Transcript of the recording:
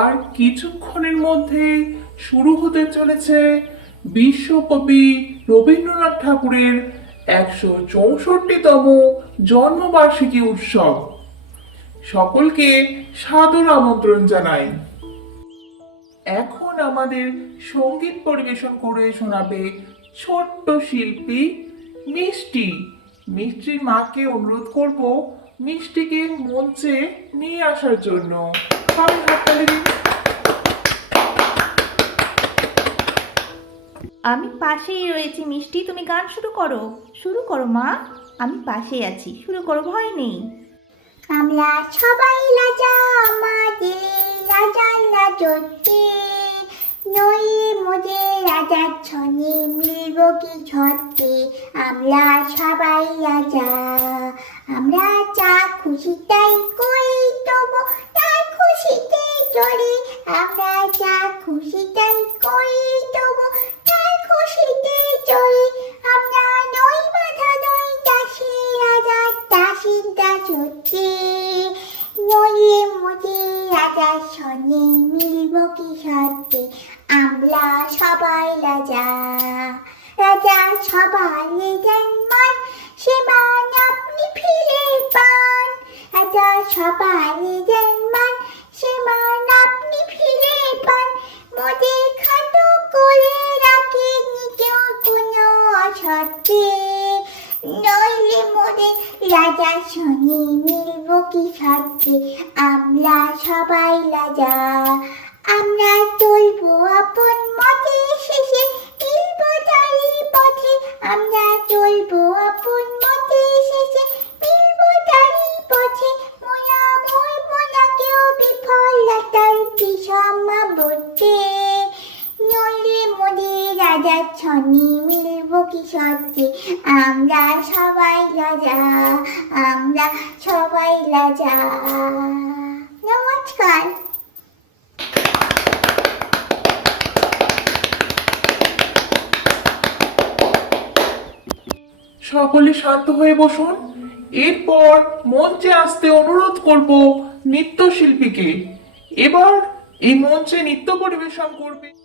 আর কিছুক্ষণের মধ্যে শুরু হতে চলেছে বিশ্বকবি রবীন্দ্রনাথ ঠাকুরের একশো চৌষট্টিতম জন্মবার্ষিকী উৎসব। সকলকে সাদর আমন্ত্রণ জানাই। এখন আমাদের সংগীত পরিবেশন করে শোনাবে ছোট্ট শিল্পী মিষ্টি। মিষ্টির মাকে অনুরোধ করব মিষ্টিকে মঞ্চে নিয়ে আসার জন্য। আমি পাশেই রয়েছি, মিষ্টি। তুমি গান শুরু করো। শুরু করো, মা। আমি পাশেই আছি। শুরু করো, ভয় নেই। আমরা সবাই রাজা আমাদের রাজা রাজত্বে নইলে মোদের রাজার ছনে মিলব কি ছত্রে আমরা সবাই রাজা। আমরা যা খুশি তাই করি তবু তাই খুশিতে আমরা যা খুশি তাই করি, তবু তাই খুশিতে আমরা নই বাধা, নই রাজা মোদে রাজার সঙ্গে মিলব কি সত্যি? আমরা সবাই রাজা। রাজা সবাই দেন মান আপনি ফিরে পান। রাজা সবাই দেন অসত্যে নইলে মোদের রাজার সঙ্গে মিলব কি সত্যি আমরা সবাই রাজা। আমরা চলবো আপন মতে। শেষে মিলব তারি পথে। আমরা চলবো আপন মতে। শেষে মিলব তারি পথে। মোরা মরব কেউ বিফলতার নইলে ছনে সত্যি? আমরা সবাই রাজা, আমরা সবাই রাজা। নমস্কার। সকলে শান্ত হয়ে বসুন। এরপর মঞ্চে আসতে অনুরোধ করব নৃত্যশিল্পীকে। এবার এই মঞ্চে নৃত্য পরিবেশন করবে